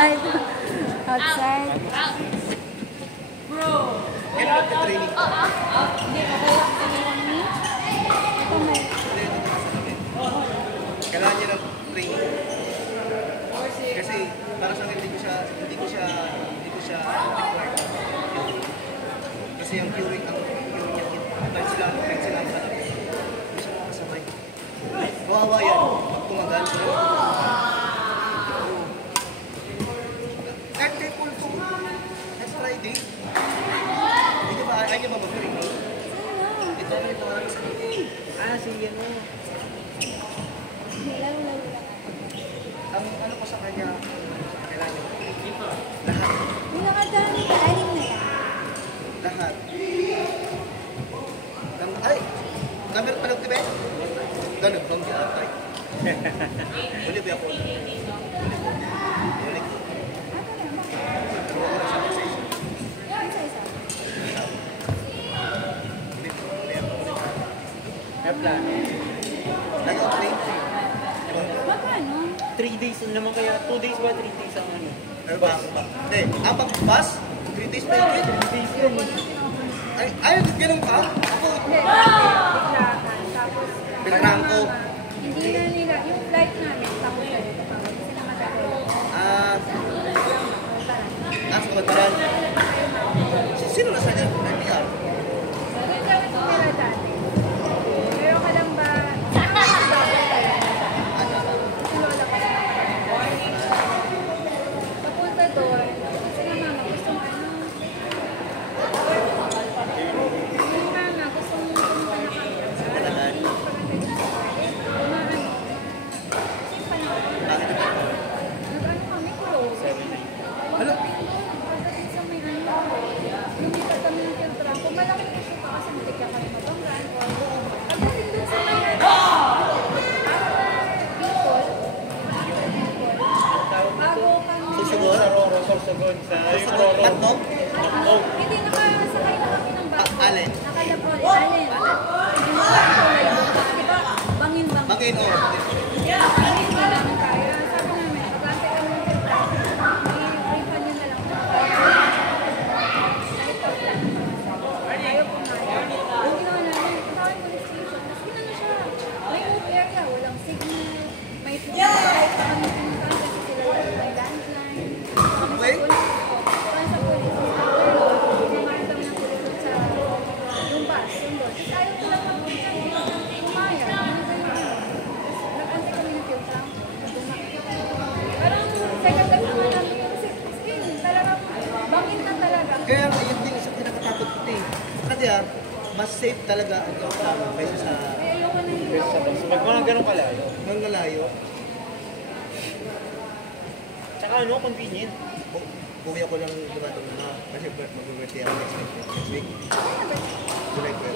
Outside. Outside. Bro! Kailan magka-training? Hindi ko kaya kami. Ito may. Kailangan niya ng training. Kasi para sa akin hindi ko siya required. Kasi yung curing niya, kahit sila ang alam. Hindi siya makasabay. Kawawa yan. Pag tumagal, kahit kay Paul po, last Friday, hindi ba, ayaw niya ba mag-training? Ito ang ito sa training. Sige mo. Ang ano ko sa kanya, kailangan niya. Lahat. Yung nakadami ka, anim na yan. Lahat. Ay! Number pa lang, diba? Ganun, bang di atay. Ulit ba ako? Ulit. Plan. Nag-operate. Magkano? 3 days naman kaya, 2 days ba, 3 days ang ano? Pero ba? Hindi. Pag-bus? 3 days pa yun? 3 days yun. Ay, ganun ka? Ako. Pinarangko. Hindi na nila, yung flight namin, tapos na dito pa. Sila matagal. Nasa Kabantaran. Sino na sa niya? NPR? Kaya tumira dati. Pero ka lang ba, si Lola ka lang. Papunta doon, sila mama gustong ano. Yung mama gustong pumunta na kami. Kailangan. Nag-ano kami, close. Ano? Pagdating sa may ano, lumipat kami ng filtran. Kung malaki na siya kasi hindi ka kami mabanggan. Pagdating dun sa may Bicol, bago kami... Susugon? Sorsogon sa Susugon? Matnog? Hindi, nakasakay na kami ng bago. Alin? Nakalapon. Alin? Hindi mo kami kulay doon. Di ba? Bangin-bangin. Bangin o. Hindi namin kaya. Sabi namin, pag-antay kami ng filtran, i-refund yun na lang. Ayaw po nga. Ang ginawa namin, punta kami police station. Tapos ginano siya. May off area, walang signal. May kahit pa kami pinuntahan kasi sila may landline. Kami sa police. Kumain kami ng police sa yung bus, yung doon. Tapos ayaw ko lang kumaya. Nag-antay kami ng filtran. Parang second time naman namin yung skin. Talagang bangin na talaga. Kaya yun din isang pinakatakot ko eh. Kasi mas safe talaga ang kasama kaysa sa Ay, ayoko na yung Pag mga ganun kalayo. ng malayo. Tsaka ano, convenient. Buwi ako lang dumating na kasi mag-birthday ako next week. July 12.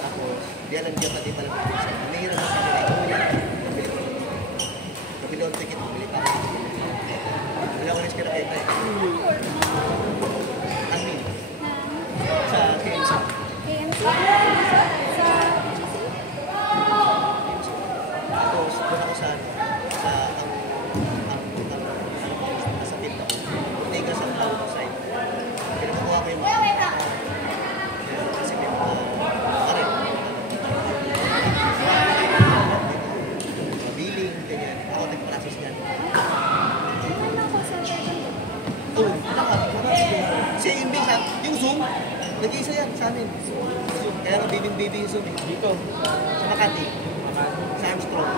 Tapos, di alam niya pati pala mag-birthday. Nahihirap na sa akin ay kabili ako ticket, bumili pa. Wala ko rin kira kita eh. Amin. Sa KMC. KMC? Sa GC? Tapos, doon ako sa nasa pinto. Hindi ka sa outside. Pinakuha ko yung mga. Kasi may mga karin. Mabiling, ganyan. Ako nag-process niyan. Saan lang call center dito? Oo, si Imbing, yung Zoom, nag-iisa yan sa amin. Kaya nga bibing-bibing yung Zoom eh. Dito. Sa Makati. Sa Armstrong.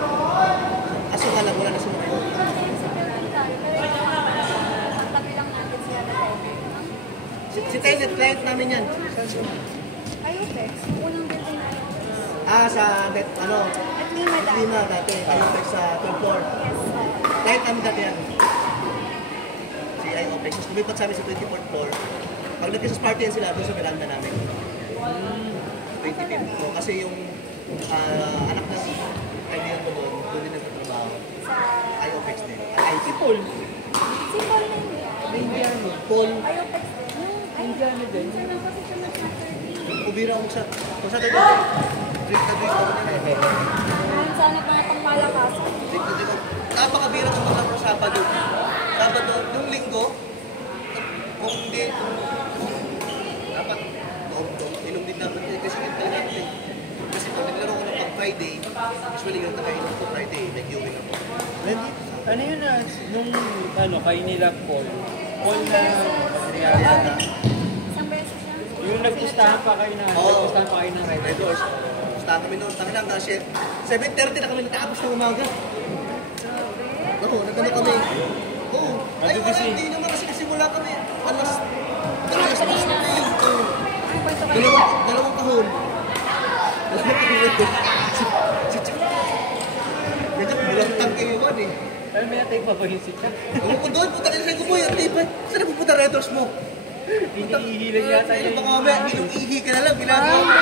Kaso nga lang, wala na sila ngayon. KMC Pilantay. Pero ang tabi lang natin sila na Si Tenet, client namin yan. Iopex, unang building na Iopex. Sa net, ano, At Lima dati. Lima dati. IOPEX sa 12th floor. Yes. Client namin dati yan. Si IOPEX. Lumipat sa amin sa 24th floor. Pag nag-Christmas party yan sila, doon sa veranda namin. 25th. So, kasi yung anak ng kaibigan ko doon din nagtatrabaho. Sa... IOPEX din. Si Paul. Si Paul na hindi. Indiano. Paul, Iopex din. Indiano din. Saan ang position na Saturday? ubira ako sa... Kung sa tayo drink na drink ako nila eh. Sana pa nga pang malakasan. Drink na drink ako. napakabira kung maglaro Sabado. Sabado, yung linggo, kung hindi, dapat, inom din natin eh, kasi hindi talaga natin. Kasi pag naglaro ko ng pag-Friday, usually yung tagainom ko Friday, may viewing ako. Ano yun na, nung kayo nila Paul na Triana, Isang beses lang. yung nagpustahan pa kayo na, Oo. nagpustahan pa kayo ng Red Red Doors. Doors. Basta kami noon, tangan lang kasi 7:30 na kami natapos ng umaga. Oo, nagano kami. Oo. Ay, wala, hindi naman kasi wala kami. Alas 10 na yun. Oo. Dalawang kahon. Ganyan, bilang kayo man eh. Pero may natay pa ba yung sika? Ano ko doon? Puta ka na ko yan. Saan na pupunta Red Doors mo? Hinihihilan yata Sa'yo yung... baka mamaya, ihi ka na lang. Ginagawa mo.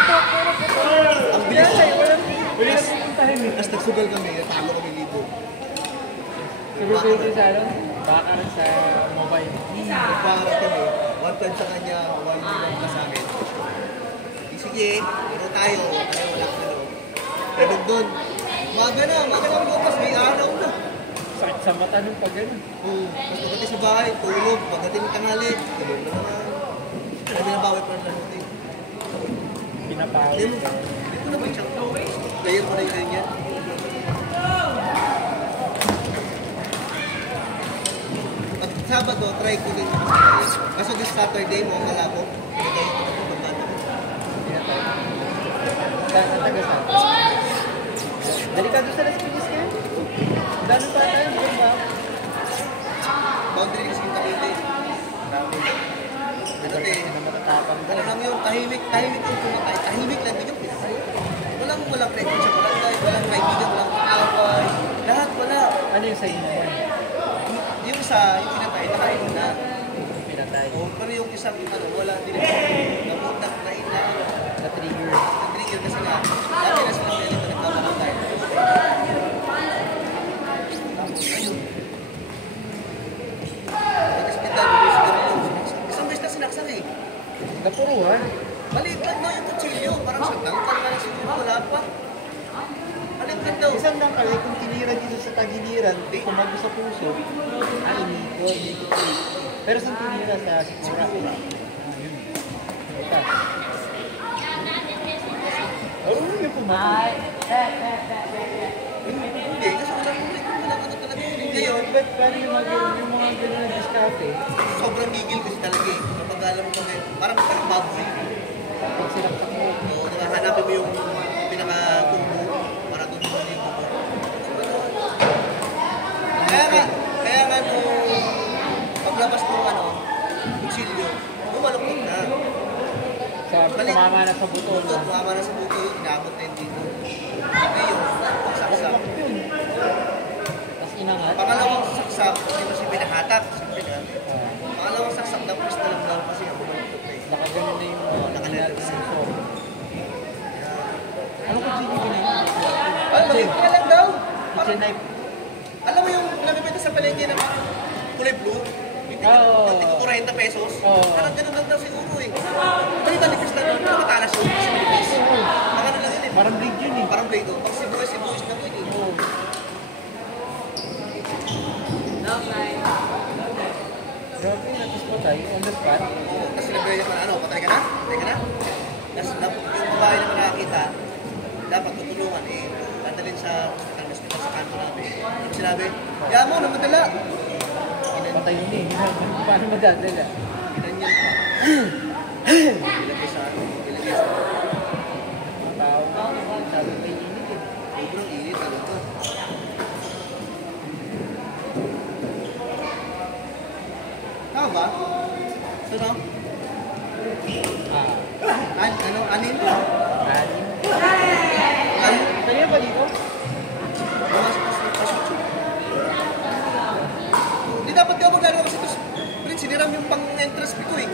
Ang bilis. Bilis pupuntahin eh. Tapos nagsugal kami. Talo kami libo. Siguro kayo sa ano? Baka rin sa mobile. Nagpangarap kami. 1 sa kanya, 1 million ka sa akin. Sige, pero tayo. Tayo wala ka na. Pero doon, maga na ang bukas. May araw na. Sakit sa mata nung pag gano'n. Oo. Tapos pagdating sa bahay, tulog. Pagdating ng tanghali, tulog na naman. Kaya binabawi pa ng laro. Pinapawid. Dito naman siya. Player ko na yung ganyan. Pag Sabado, try ko din. Kaso this Saturday, mo ang kalabo. Pinagay ko ito ng bata. Saan taga saan? Delikado sa Las Piñas ka? Dano pa tayo, di ba? Boundary kasi yung Cavite. Marami. Ano eh, Matatapang ano lang yun, tahimik yung pumatay. Tahimik lang din yung pinatay. Walang record sa barangay, walang kaibigan, walang kaaway. Lahat wala. Ano yung sa inyo? Yung isa, yung pinatay, nakain na. Pinatay. Pero yung isang, wala din. Namutak, naina. Na-trigger. Nag-trigger kasi nga, dati na silang ganito nagkabarangay. Ayun. Nag-hospital, isang beses na sinaksak eh. Napuruhan. Maliit lang daw yung kutsilyo, parang sa tangkal na lang siguro, wala pa. Maliit lang daw. Isang lang kami, kung tinira dito sa tagiliran, tumago sa puso, inikot. Pero saan tinira sa sikura? Yun. Ito. Oo, yung pumago. Hindi, kasi walang ano talaga yun. Ngayon, Ba't paano yung mga gano'n na diskarte? sobrang gigil kasi talaga eh. Kapag alam mo kami, parang baboy. Pag sinaksak mo, Oo, hanapin mo yung pinaka-tubo para doon mo yung tubo. Kaya nga nung paglabas ng kutsilyo, lumalukot na. tumama na sa buto. Tumama na sa buto, inabot na yung dito. Ngayon, saksak. Tapos inangat. Pangalawang saksak, hindi mo siya pinahatak. Pangalawang saksak, tapos na lang daw kasi ako malukot na eh. Nakaganon na yung Nakanel. puso. Ano kung sige ganyan? Ay, maliit ka lang daw. Kitchen knife. Alam mo yung nabibenta sa palengke ng kulay blue? Oo. 40 pesos. Oo. Parang ganun lang daw siguro eh. Dali manipis lang doon. Pero matalas yun kasi manipis. Ang ano lang yun eh. Parang blade yun eh. Parang blade oh. Pag sibuyas na yun eh. Oo. Grabe, natis mo tayo. On the spot. Tapos sinabi niya ano, patay ka na? Patay ka na? Tapos yung babae naman nakakita, dapat tutulungan eh. Dadalhin sa hospital sa kanto namin. Tapos sinabi, kaya mo, namadala. Patay yun eh. Paano madadala? Ginanyan pa. Ilagay sa Mga tao na. Sabi may init eh. sobrang init talaga. Tama ba? So, no? Anin? Anim. Kaya ba dito? Hindi dapat ka maglalaro kasi ito, Prince, siniram yung pang-entrance ko eh.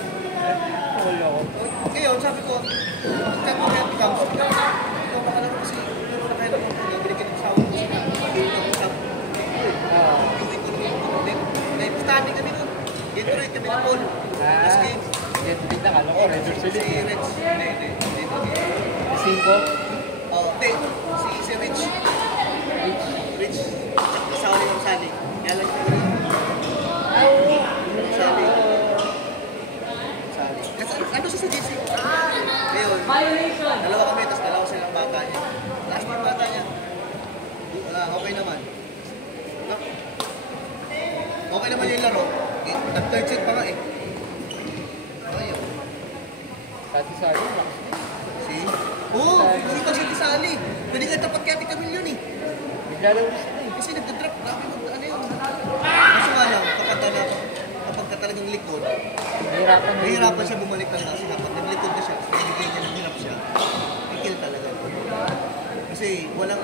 Wala ko. Ngayon, sabi ko, bakit mo kaya becomes? Ikaw makalaro kasi, pero na kaya naman kung binigyan ng sawa ko sila. Pag-iwi ko sa iwi ko naman. Naipustahan kami nun. Gatorade kami ng mall. Last game. Gatorade na kala ko. Red Doors Si ulit. Rich. Hindi. Cinco. Si Rich. Rich. Kasama ni Ma'am Sandy. okay naman yung laro. Nag-third set pa nga eh. Ayun. Pati sa akin, Max. See? Oo, kasi pa siya Tisali. Pwede nga tapat kaya Tika Milyon eh. Naglalaro sila eh. Kasi nagda-drop, grabe ano yun. Kaso nga lang, kapag ka talagang likod, nahihirapan siya bumalik talaga. Kasi kapag naglikod na siya, nabigay niya ng hirap siya, i-kill talaga. Kasi walang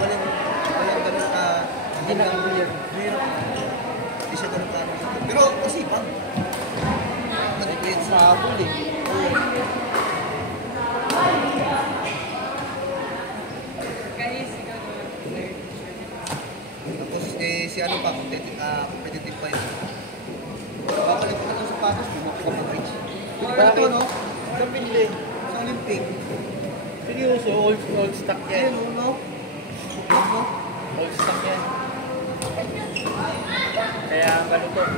ganun ka, Hindi nakakilip. mahirap. Hindi siya ganun ka. Pero kasi pag, nag-depends Sa habol eh. Tapos si ano pa, competitive pa yun. Babalik ko na itong sapatos, bumukit ko mag-reach. Hindi ba ito, no? Sa pinli. Sa Olympic. Seryoso, old stock yan. Ayun, no? No? Old stock yan. Kaya malutong.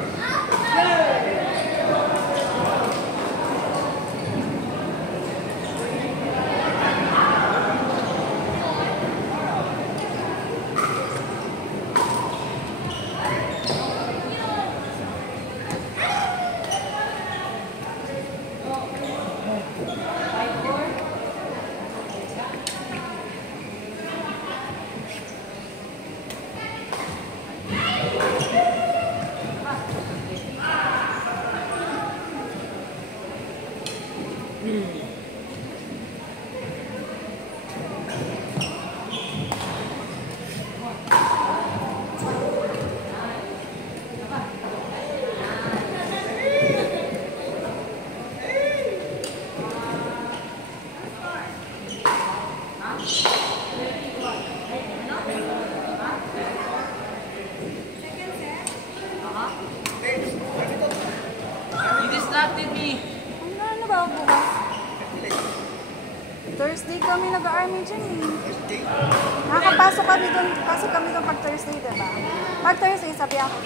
Ano ba bukas? Thursday kami nag-army dyan eh. Nakakapasok kami doon, pasok kami doon pag Thursday, diba? Pag Thursday, sabi ako.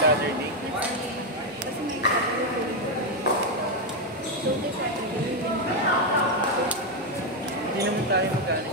Saturday. Hindi naman tayo magkano.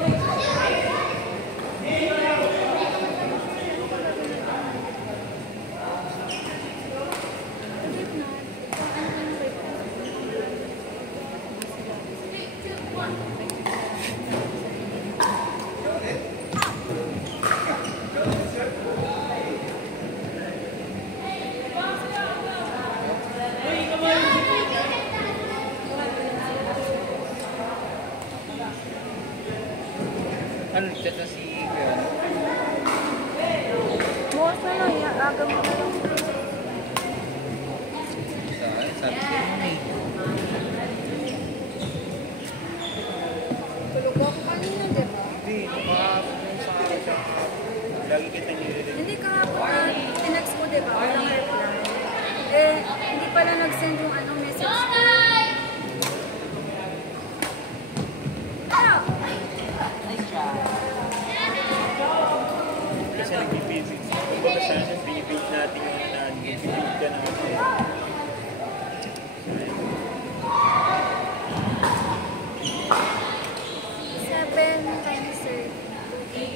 Ano, nag-chat na si Kuya? Bukas na lang, aga mo na lang. Sabi ko yun eh. Tulog ako kanina, diba? Hindi, nakahapon yung sa akin. Lagi kita nililin. Hindi kahapon na tinext ko, diba? Walang reply. Eh, hindi pala nag-send yung ano message ko. Ano? Kasi nag-visit. Kumbaga sana binibig natin yung na nag-visit ka na kasi. Seven times 30.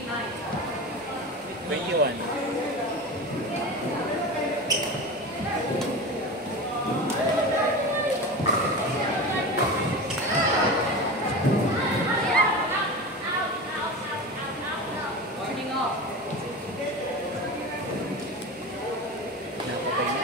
21. Napatay na.